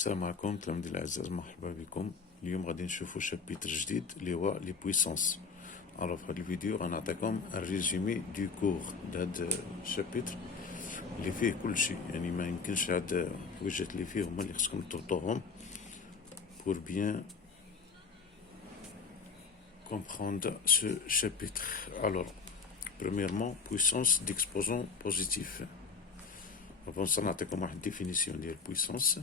السلام عليكم تلاميذي الأعزاء، مرحبا بكم. اليوم غادي نشوفو شابيتر جديد اللي هو لي بويسونس. الوغ في هاد الفيديو غنعطيكم ان ريزومي دو كور لهاد الشابيتر اللي فيه كلشي، يعني ما يمكنش هاد الحويجات اللي فيه هما اللي خصكم تضبطوهم pour bien comprendre ce chapitre. Alors, premièrement, puissance d'exposant positif. Avant ça, نعطيكم واحد définition ديال puissance.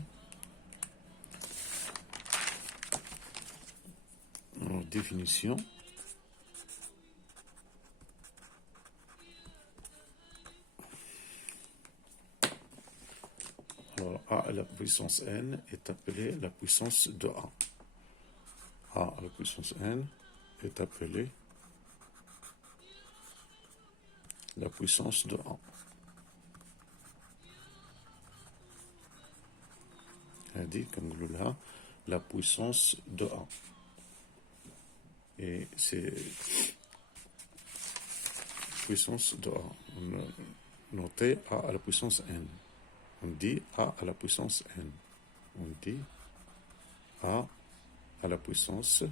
Alors, définition. Alors, A à la puissance n est appelée la puissance de A. A à la puissance n est appelée la puissance de A. Elle dit, comme vous là, la puissance de A. Et c'est puissance de A. Notez A à la puissance n. On dit A à la puissance n. On dit A à la puissance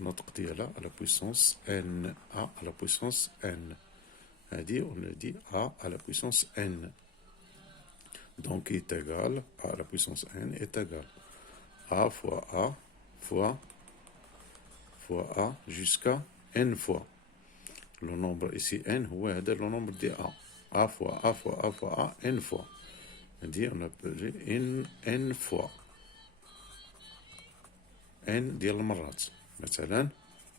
notre diala à la puissance n. A à la puissance n. On le dit A à la puissance n. Donc est égal A à la puissance n est égal A fois A fois A jusqu'à n fois. Le nombre ici n, c'est le nombre de A. A fois A fois A fois A, n fois. On appelle n fois. n ديال المرات. مثلا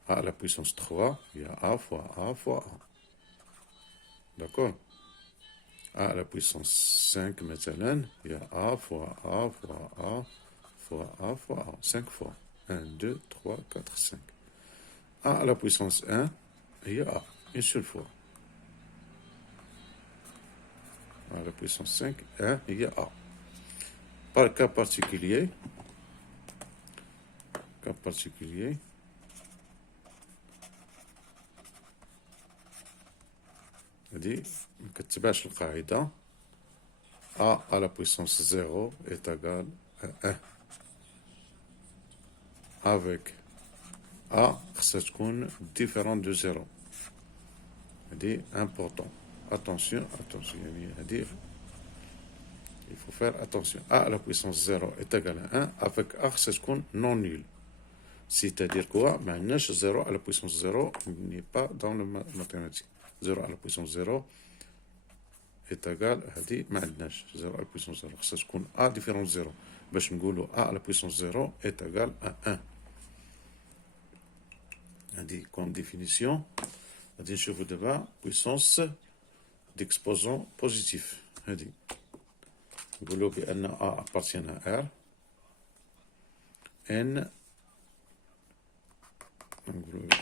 A à la puissance 3, il y a A fois A fois A. D'accord? A à la puissance 5, مثلا, il y a A fois A fois A fois A fois A. 5 fois. 1, 2, 3, 4, 5. A à la puissance 1, il y a A, une seule fois. À la puissance 5, 1, il y a A. Par cas particulier, dit, ما كتبعش القاعدة A à la puissance 0 est égal à 1. Avec A, ça تكون différent de 0. C'est important. Attention, يعني il faut faire attention. A à la puissance 0 est égal à 1. Avec A, ça تكون non nul. C'est-à-dire quoi? 0 à la puissance 0 n'est pas dans le mathématique. 0 à la puissance 0 est égal à 0 à la puissance 0. Ça تكون A différent de 0. باش نقولوا A à la puissance 0 est égal à 1. Comme définition, غادي نشوفوا دابا puissance d'exposant positif. نقولوا بأن A appartient à R.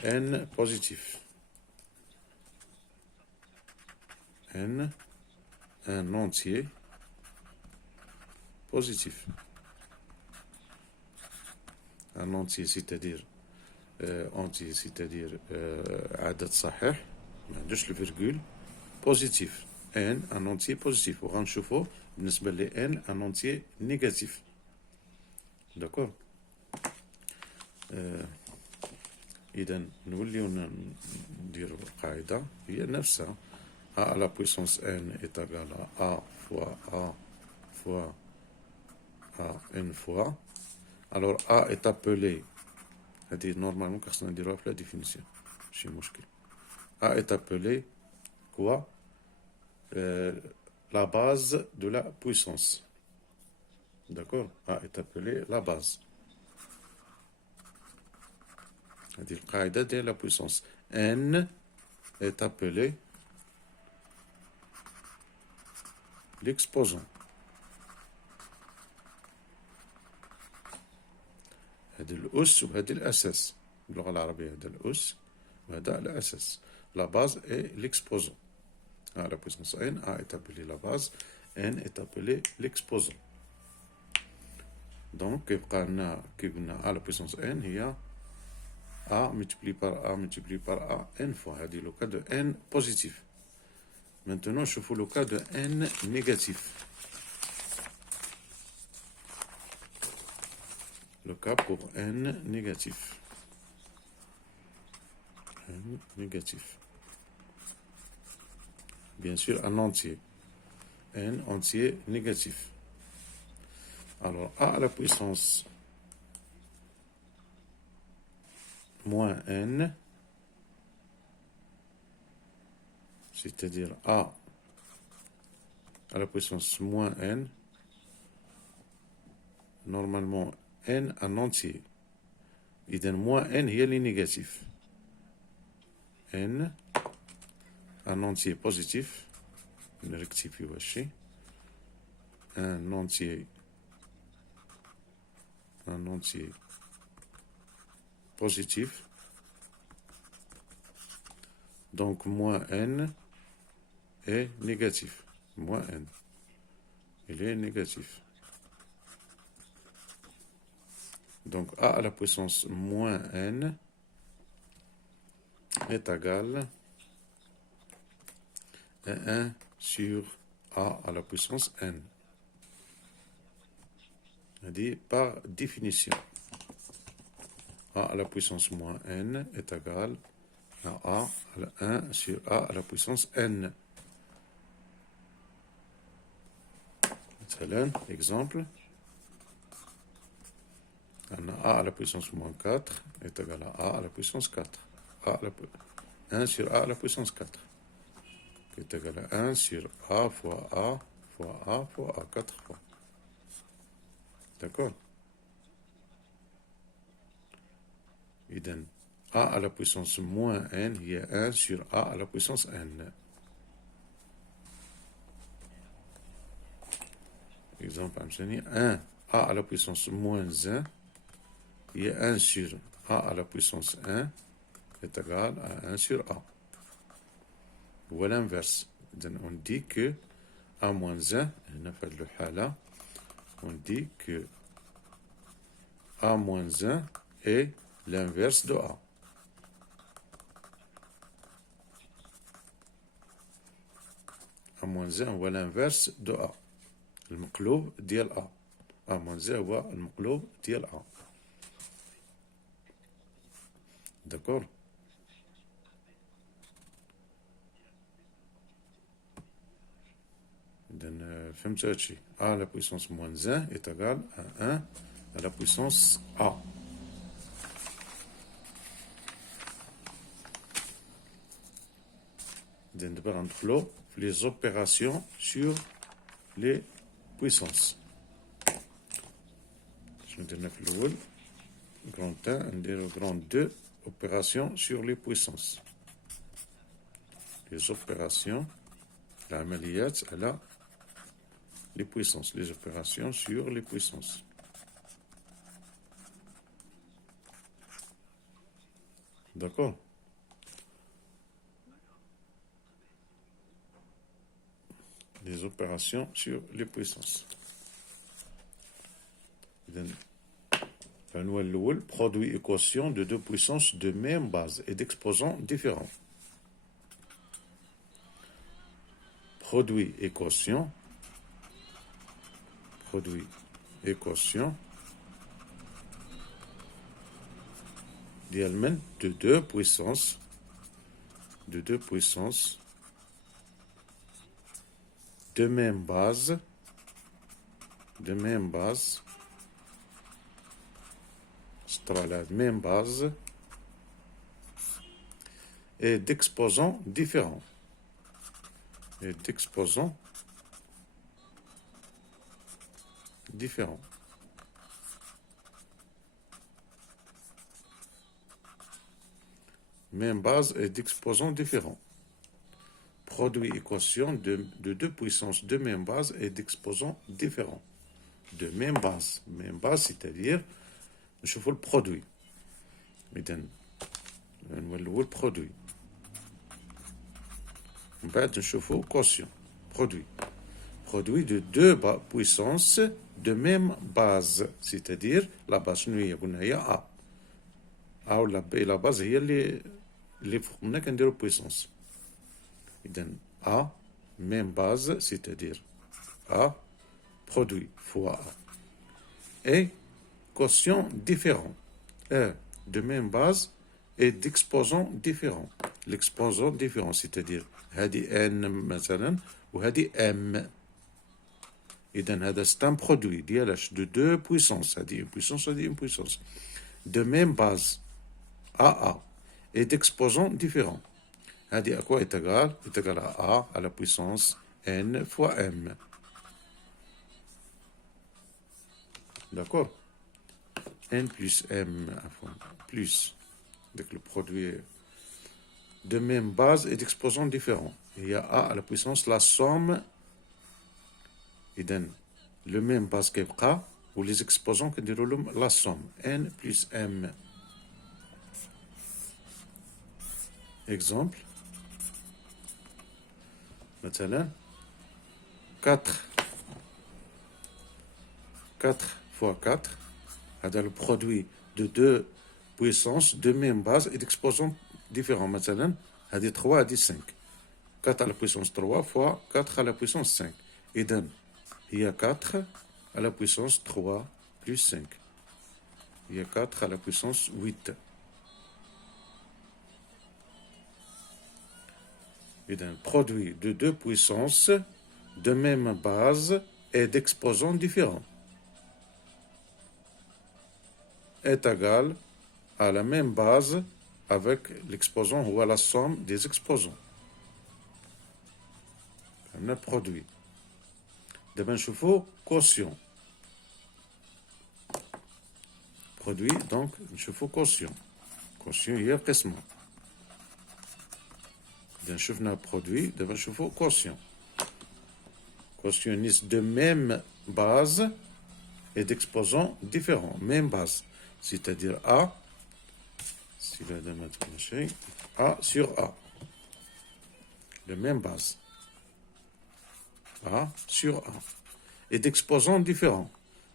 N positif. N, un entier positif. Un entier, c'est-à-dire entier, c'est-à-dire عدد صحيح ما عندوش الفيرغول positif. N, un entier positif. وغنشوفوا بالنسبة ل N, un entier négatif. D'accord? إذا نوليو نديرو القاعدة هي نفسها. A à la puissance n est égal à A fois A fois A n fois. Alors A est appelé, normalement quand on dira la définition, c'est مشكل. A est appelé quoi? La base de la puissance. D'accord? A est appelé la base. C'est-à-dire القاعدة de la puissance. N est appelé l'exposant. هذا الأس وهذا الأساس. باللغة العربية هذا الأس وهذا الأساس. La base est l'exposant. À la puissance n, A est appelé la base, n est appelé l'exposant. Donc كيبقى لنا كي قلنا A la puissance n هي A multiplié par A multiplié par A n fois. هذه لو cas de n positif. Maintenant, je fais le cas de n négatif. Le cas pour n négatif. N négatif. Bien sûr, un entier. N entier négatif. Alors, a à la puissance moins n, c'est-à-dire a à la puissance moins n, normalement n un entier. إذن moins n هي اللي négatif. n un entier positif, نركتيفي هالشي. un entier positif. Donc moins n est négatif. Moins n. Il est négatif. Donc a à la puissance moins n est égal à 1 sur a à la puissance n. C'est-à-dire par définition. A à la puissance moins n est égal à 1 sur a à la puissance n. مثلا exemple, a à la puissance moins 4 est égal à a à la puissance 4. 1 sur a à la puissance 4 est égal à 1 sur a fois a fois a fois a, 4 fois. D'accord? إذن a à la puissance moins n il y a 1 sur a à la puissance n. Exemple 1 a à la puissance moins 1 il y a 1 sur a à la puissance 1 est égal à 1 sur a. Ou l'inverse. On dit que a moins 1, on dit que a moins 1 est l'inverse de a. A moins 1 هو l'inverse de a. المقلوب ديال a. a moins 1 هو المقلوب ديال a. D'accord? فهمت هادشي. a à la puissance moins 1 est égal à 1 à la puissance a. دابا غندخلو في les opérations sur les puissances. شنو درنا في الأول؟ grand 1 نديرو grand 2 opérations sur les puissances. Les opérations العمليات على les puissances, les opérations sur les puissances. D'accord? Les opérations sur les puissances. العنوان الأول produit et quotient de deux puissances de même base et d'exposants différents. Produit et quotient d'Allemagne de deux puissances de même base et d'exposants différents. Même base et d'exposants différents. Produit et quotient de deux puissances de même base et d'exposants différents. De même base. Même base, c'est-à-dire, je fais le produit. Le produit. On va نشوفوا le quotient. Produit de deux puissances de même base. C'est-à-dire, la base, شنو هي؟ قلنا هي A. A ولا B, la base هي اللي فوقنا كنديرو puissance. إذن A même base, c'est-à-dire A, produit fois A, et quotient différent, E, de même base, et d'exposants différents. L'exposant différent, c'est-à-dire هذه N مثلا وهذه M. إذن هذا c'est un produit ديالاش de deux puissances, هذه une puissance وهذه une puissance, de même base AA et d'exposants différents. هذه à quoi est égal? Est égal à A à la puissance N fois M. D'accord? N plus M, plus, avec le produit de même base et d'exposants différents. Il y a A à la puissance la somme, et donne le même base qu'K, ou les exposants qui déroulent la somme, N plus M. Exemple, maintenant, 4 fois 4, c'est le produit de deux puissances de même base et d'exposants différents. Maintenant, c'est 3 à 5. 4 à la puissance 3 fois 4 à la puissance 5. Et donc, il y a 4 à la puissance 3 plus 5. Il y a 4 à la puissance 8. Et donc, produit de deux puissances de même base et d'exposants différents est égal à la même base avec l'exposant ou à la somme des exposants. On a produit. D'abord, je fais quotient. Produit, donc, je fais quotient. Quotient, il y a قسمة. D'abord, je fais un produit, d'abord, je fais quotient. Quotient de même base et d'exposants différents. Même base. C'est-à-dire A, si la demande A sur A. De même base. A sur A. Et d'exposants différents.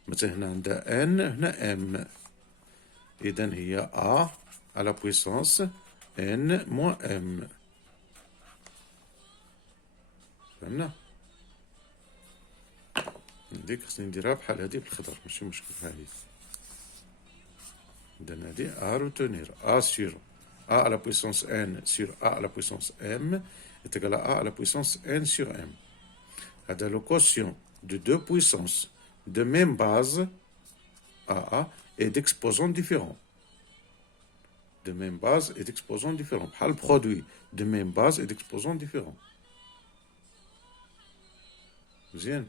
Maintenant, on a N, on a M. Et donc, il y a A à la puissance N moins M. فهمنا؟ ديك خصني نديرها بحال هادي بالخضر ماشي مشكل هادي. إذن هادي à retenir. A sur A à la puissance N sur A à la puissance M est égal à A à la puissance N sur M. هذا le quotient de deux puissances de même base AA et d'exposants différents. De même base et d'exposants différents. بحال produit de même base et d'exposants différents. مزيان.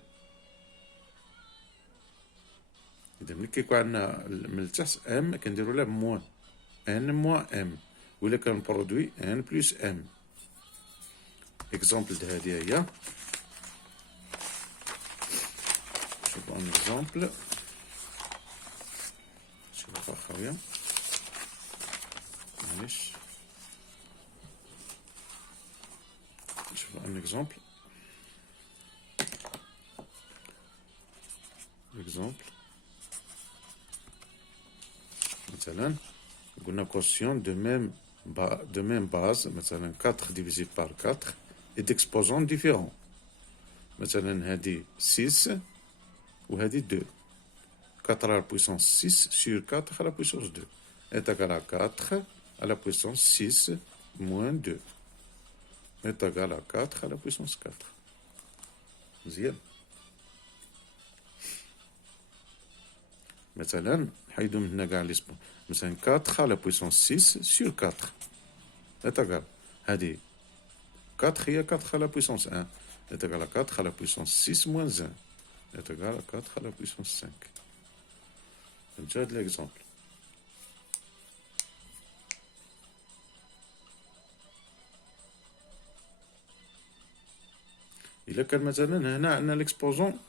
إذا ملي كيكون عندنا من التحت M كنديرو له موان N moins M. وإلا كان برودوي N plus M. إكزامبل د هادي هي. شوف ان إكزامبل. شوف أخويا. معليش. شوف ان إكزامبل. Exemple. Maintenant, on a quotient de même base, maintenant 4 divisé par 4, et d'exposants différents. Maintenant, هذه 6 وهذه 2. 4 à la puissance 6 sur 4 à la puissance 2 est égal à 4 à la puissance 6 moins 2 est égal à 4 à la puissance 4. مزيان. مثلا نحيدو من هنا كاع لي سبون. مثلا 4 على بويسونس 6 سور 4 اتاكال هادي 4 هي 4 على بويسونس 1 اتاكال 4 على بويسونس 6 موان 1 اتاكال 4 على بويسونس 5. فهمت هاد ليكزامبل؟ إلا كان مثلا هنا عندنا ليكسبوزون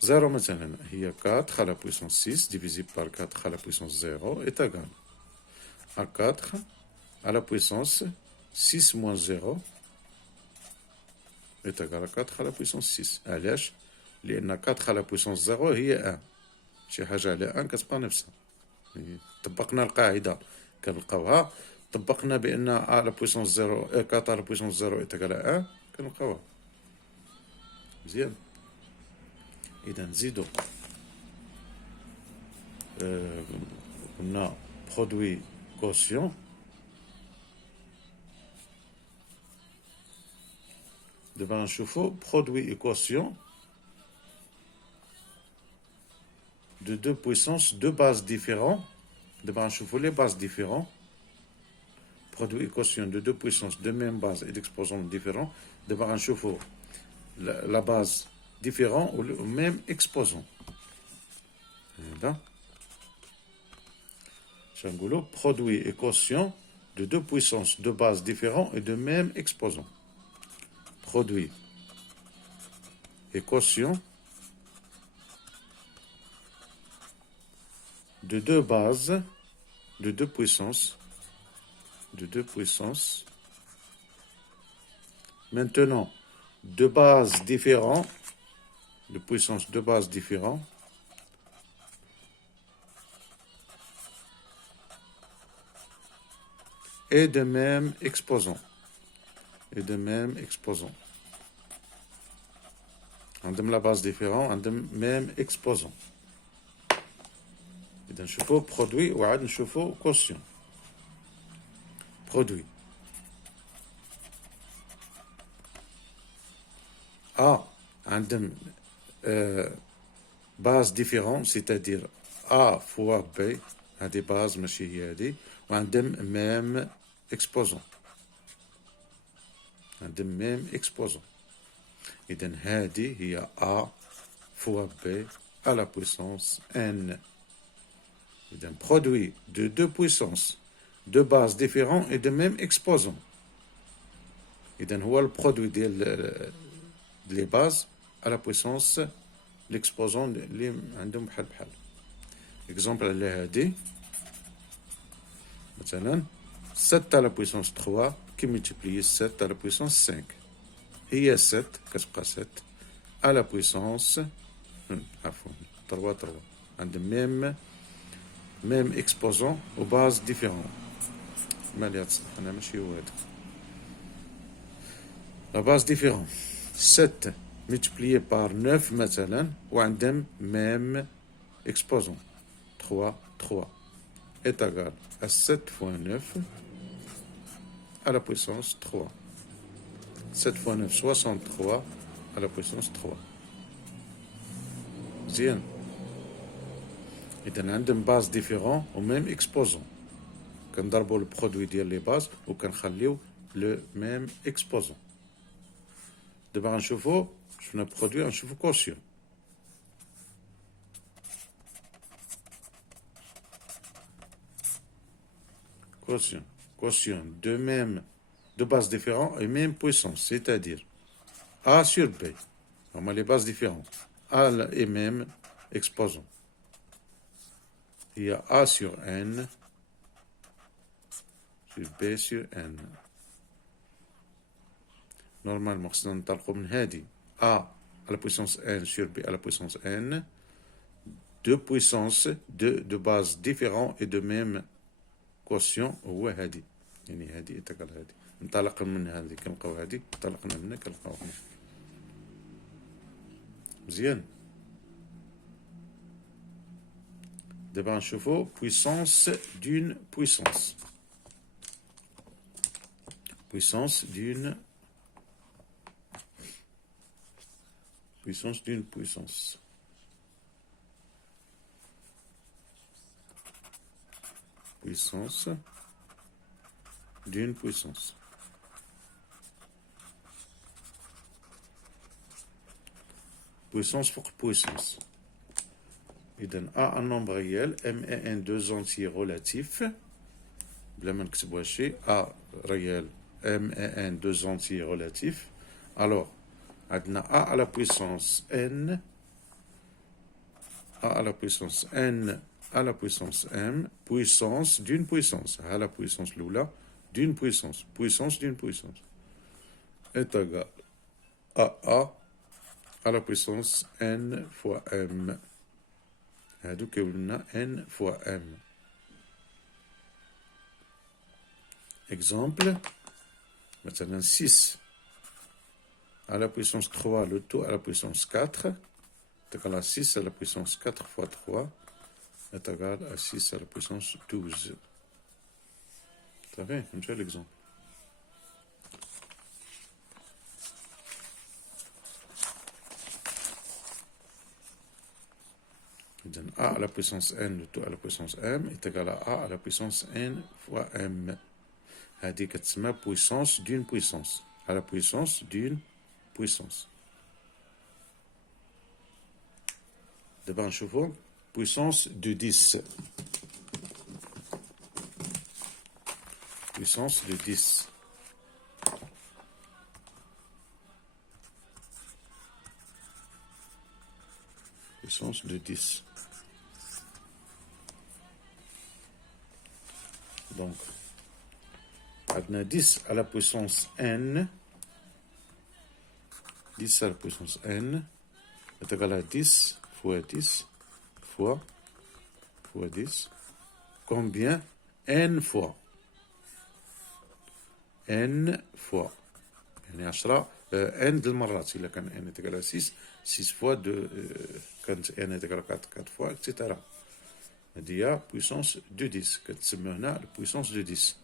0 مثلا هي 4 à la puissance 6 divisé par 4 à la puissance 0 est égal à 4 à la puissance 6 moins 0 est égal à 4 à la puissance 6. علاش؟ لأن 4 à la puissance 0 هي 1. شي حاجة على 1 كتبقى نفسها. طبقنا القاعدة كنلقاوها. طبقنا بأن à la puissance 0 4 à la puissance 0 est égal à 1 كنلقاوها. مزيان. إذا نزيدو قلنا برودوي كوسيون. دابا نشوفو برودوي إيكواسيون de deux puissances, deux bases différentes. D'abord, je vous les bases différentes. Produit équation de deux puissances de même base et d'exposants différents. D'abord, je vous la base différente ou le même exposant. Là, je vous produit équation de deux puissances de bases différentes et de même exposant. Produit équation de deux bases, de deux puissances, Maintenant, deux bases différentes, de puissances de bases différentes, et de même exposant. عندهم la base différente, عندهم même exposant. إذا نشوفوا برودوي وعاد نشوفوا كوسيون. برودوي A عندهم باز ديفيرون، c'est-à-dire A fois B، هذه باز ماشي هي هذه، وعندهم ميم اكسبوزون. إذا هذه هي A fois B à la puissance N. d'un produit de deux puissances, de bases différentes et de même exposants. إذن هو البرودوي ديال لي باز على بويسونس ليكسبوزون اللي عندهم بحال بحال. اكزومبل على هادي مثلا 7 على بويسونس 3 كي ملتيبليي 7 على بويسونس 5 هي 7 كتبقى 7 على بويسونس عفوا 3 عندهم ميم اكسبوزون و باز ديفيرون. مالي هاد الصح انا ماشي هو هذاك. La base différente. 7 multiplié par 9 مثلا وعندهم même exposant. 3 est égal à 7 fois 9 à la puissance 3. 7 fois 9, 63 à la puissance 3. زين. إذا عندهم base différent و même exposant. كنضربوا البرودوي ديال لي باز وكنخليو le même exposant. دابا غنشوفو شفنا برودوي غنشوفو كوسيون. Quotient de bases différentes et même puissance, c'est-à-dire A sur B. On a les bases différentes. A et même exposant. Il y a A sur N sur B sur N. Normalement, c'est un talcom hadi. A à la puissance N sur B à la puissance N. Deux puissances de bases différentes et de même quotient هو هادي. يعني هادي تقل هادي. انطلق من هذه كنلقاو هادي، انطلقنا منها كنلقاو هنا. مزيان. دابا نشوفو puissance d'une puissance. Puissance d'une puissance. Puissance d'une puissance. Puissance pour puissance. Il donne A un nombre réel, M et N deux entiers relatifs. A réel, M et N deux entiers relatifs. Alors, on a A à la puissance N, A à la puissance N à la puissance M, puissance d'une puissance, à la puissance Lula, d'une puissance d'une puissance, est égal à A à la puissance N fois M. هادو كيولنا N fois M. Exemple, مثلا 6 à la puissance 3, le tout à la puissance 4, est égal à 6 à la puissance 4 fois 3, est égal à 6 à la puissance 12. Ça fait un seul exemple. Donc, a à la puissance n, le tout à la puissance m, est égal à a la puissance n fois m. هذه كتسمى puissance d'une puissance, à la puissance d'une puissance. دابا نشوفوا puissance de 10. Puissance de 10. Puissance de 10. Donc, on a 10 à la puissance n. 10 à la puissance n est égal à 10 fois 10 fois 10. Combien? n fois. n fois. يعني 10 n د المرات. إلا كان n est égal à 6 6 fois 2 كانت n est égal à 4 4 fois etc. هذه هي puissance de 10 كتسمى هنا puissance de 10.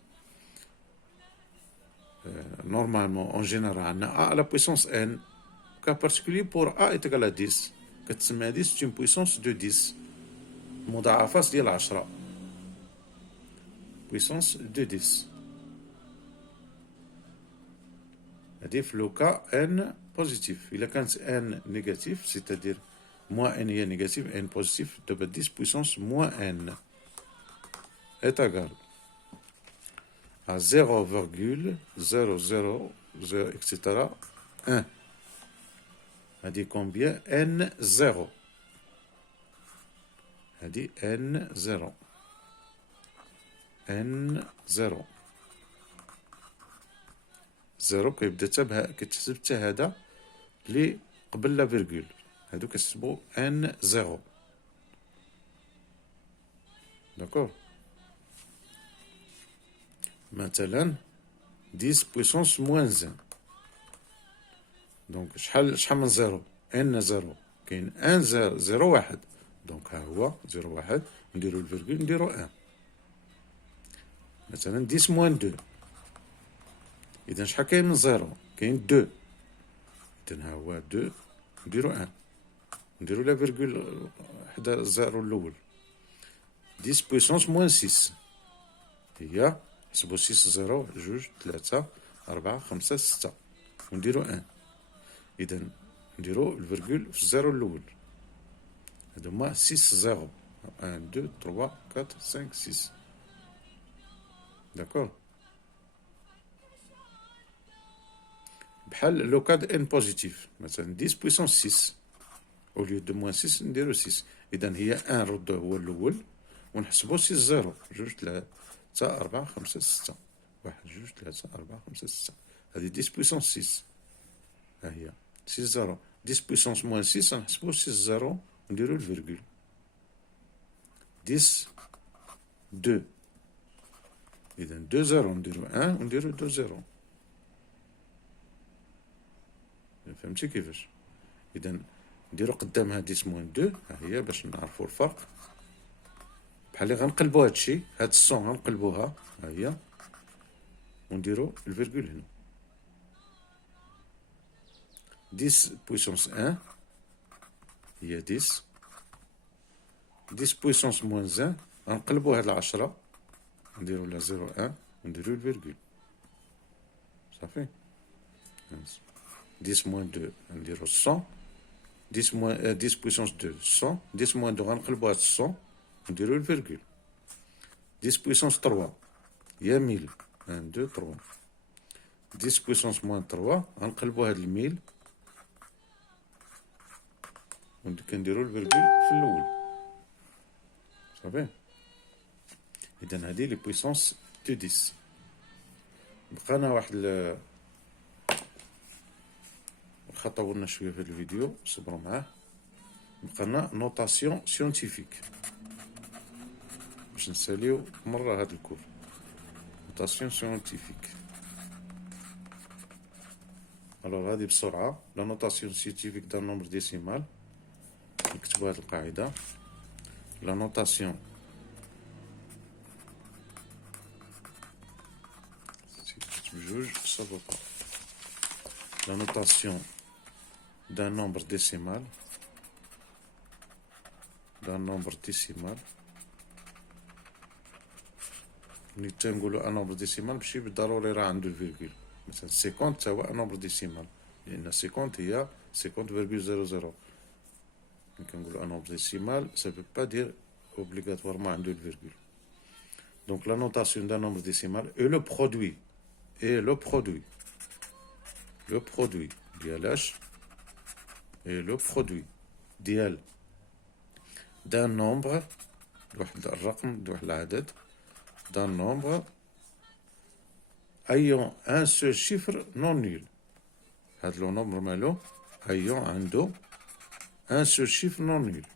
Normalement, en général, on a a à la puissance n. Cas particulier pour a est égal à 10. كتسمى 10 c'est une puissance de 10. مضاعفات ديال 10. Puissance de 10. هذه في لو كا n positif. إلا كانت n négatif, c'est-à-dire moins n هي négatif, n positif, دابا 10 puissance moins n est égal à 0,000, etc. 1. هذه combien? n0. هذه n0. n0. 0 كيبدا حتى بها كتحسب حتى هذا اللي قبل لا فيرغول. هادو كتحسبو n0. داكور. مثلا 10 puissance moins 1. دونك شحال من زيرو؟ ان زيرو. كاين ان زيرو واحد. دونك ها هو زيرو واحد نديرو الفيرغول نديرو ان. مثلا 10 موان 2. اذا شحال كاين من زيرو؟ كاين 2. اذا ها هو 2 نديرو ان. نديرو لا فيرغول حدا الزيرو الاول. 10 puissance moins 6 هي نحسبو 6 0 2 3 4 5 6 ونديرو ان. إذا نديرو الفيرغول في الزيرو الأول. هادو هما 6 0 1 2 3 4 5 6. داكور. بحال لو كاد ان بوزيتيف مثلا 10 بويسونس 6 او ليو دو موان 6 نديرو 6. إذا هي ان ردو هو الأول ونحسبو 6 0 2 3 4 5 6 1 2 3 4 5 6. هادي 10 بويسونس 6. ها هي 6 0. 10 puissance moins 6 نحسبو 6 0 نديرو الفيرغول. 10 2. إذا 2 0 نديرو 1 ونديرو 2 0. فهمتي كيفاش؟ إذا نديرو قدامها 10 موان 2 ها هي باش نعرفو الفرق. بحال اللي غنقلبو هادشي هاد الصون غنقلبوها ها هي ونديرو الفيرغول هنا. 10 puissance 1 هي 10. 10 puissance moins 1 غنقلبو هاد العشرة نديرو لا 0 1 ونديرو الفيرغول. صافي. 10 moins 2 نديرو 100. 10 moins 10 puissance 2 100. 10 moins 2 غنقلبو هاد 100 ونديرو الفيرغول. 10 puissance 3 هي 1000 1 2 3. 10 puissance moins 3 غنقلبو هاد 1000 كنديرو الفيرغول في الاول. صافي. اذا هادي لي بويسونس دو 10. بقانا واحد واخا طولنا شويه في هاد الفيديو صبروا معاه. بقانا نوطاسيون سيونتيفيك باش نساليو مره هاد الكور. نوطاسيون سيونتيفيك الوغ هادي بسرعة. لا نوتاسيون سيانتيفيك دان نومبر ديسيمال نكتبو هاد القاعدة. لا نوتاسيون نكتب جوج صافا با. لا نوتاسيون دان نومبر ديسيمال دان نومبر ديسيمال. ملي تنقولو ان نومبر ديسيمال ماشي بالضروري راه عندو الفيرغول. مثلا 50 تا هو ان نومبر ديسيمال، لان 50 هي 50,00. ملي كنقولو ان نومبر ديسيمال سا بو با دير اوبليغاتوارمون عندو الفيرغول. دونك لا نوتاسيون دان نومبر ديسيمال اي لو برودوي لو برودوي ديال اش اي لو برودوي ديال دان نومبر، واحد الرقم واحد العدد، d'un nombre ayant un seul chiffre non nul. هاد لو نومبر مالو ayant عندو un seul chiffre non nul.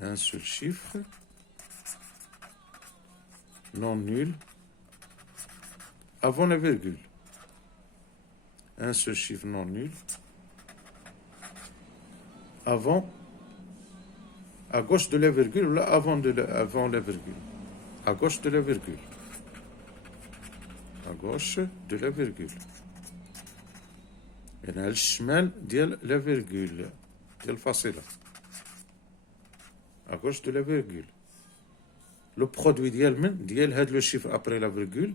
Un seul chiffre non nul avant la virgule. Un seul chiffre non nul avant, à gauche de la virgule ou là avant la virgule. À gauche de la virgule. À gauche de la virgule. يعني على الشمال ديال لا فيرغول ديال الفاصلة. À gauche de la virgule. Le produit ديال من ديال هاد لو chiffre après la virgule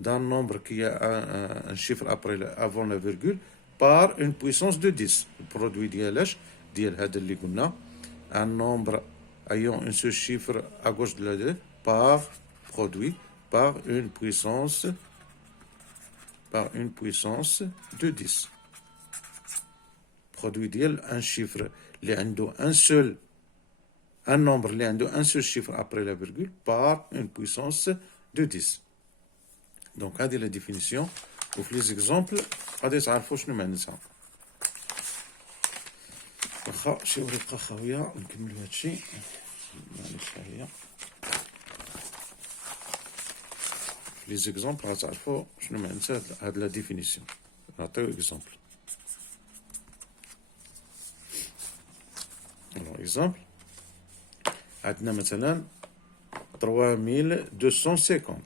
d'un nombre qui a un chiffre après avant la virgule par une puissance de 10. Le produit ديالاش ديال هذا اللي قلنا un nombre ayant un seul chiffre à gauche de la 2 produit par une puissance de 10. Produit ديال un chiffre اللي عنده un nombre اللي عنده un seul chiffre après la virgule par une puissance de 10. Donc هذه la définition. وفي les exemples غادي تعرفوا شنو معناتها. واخا شي ورقة خاوية نكملو هادشي. معليش هي. في les exemples غتعرفوا شنو معناتها هاد la définition. نعطيو exemple. Alors exemple عندنا مثلا 3250.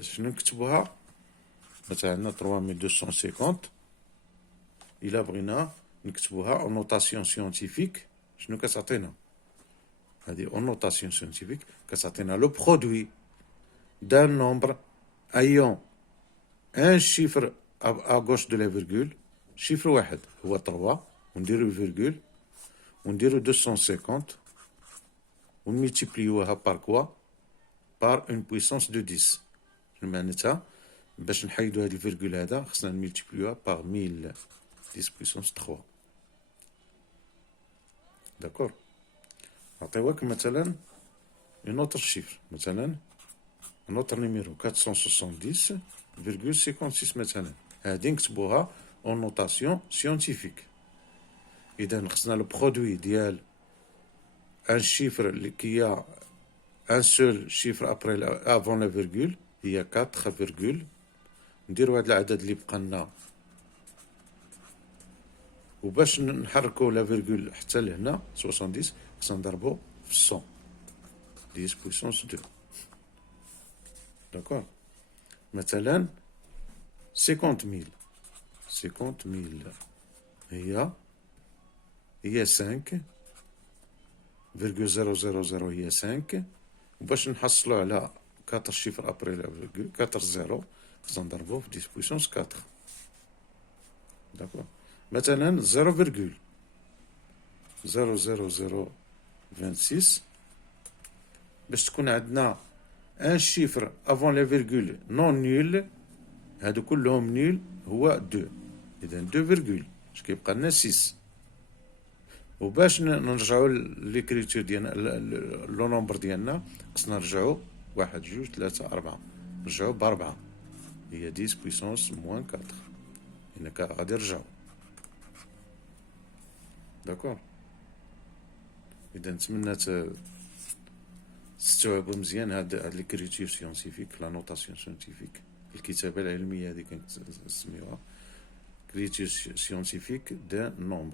شنو نكتبوها؟ مثلا عندنا 3250 إلا بغينا نكتبوها اون نوتاسيون سيونتيفيك. شنو كتعطينا؟ هذه اون نوتاسيون سيونتيفيك كتعطينا لو برودوي دان نومبر ايون ان شيفر ا غوش دو لا فيرغول. شيفر واحد هو 3 ونديرو فيرغول ونديرو 250 ونميتيبليوها بار كوا بار اون بويسونس دو 10. شنو معناتها؟ باش نحيدو هاد الفيرغول هذا خصنا نميلتيبليوها باغ 1000 10 بويسونس 3. داكور. نعطيوك مثلا اون اوتر شيفر، مثلا un autre numéro 470,56 مثلا. هادي نكتبوها اون نوتاسيون سيونتيفيك. اذا خصنا لو برودوي ديال ان شيفر اللي كيا ان سول شيفر ابري افون لا فيرغول هي 4 فيرغول. نديرو هاد العدد اللي بقى لنا وباش نحركو لا فيرغول حتى لهنا 70 خصنا نضربو في 100 10 بويسونس 2. داكور. مثلا 50,000 هي 5,000 هي 5. وباش نحصلو على 4 شيفر ابري لا فيرغول 4 0 خصنا نضربوه في 10 بويسونس 4. داكور. مثلا 0,00026 باش تكون عندنا ان شيفر افون لا فيرغول نون نول. هادو كلهم نول هو 2. اذا 2 فيرغول اش كيبقى لنا 6. وباش نرجعو ليكريتور ديالنا لو نومبر ديالنا خصنا نرجعو 1 2 3 4 نرجعو ب4 هي 10 بويسونس موان 4. هنا غادي نرجعو. داكور. اذا نتمنى تستوعبوا مزيان هاد ليكريتور سيونتيفيك لا نوتاسيون سيونتيفيك. الكتابة العلمية هذه كنسميوها كريتير سيونتيفيك دان نومبر.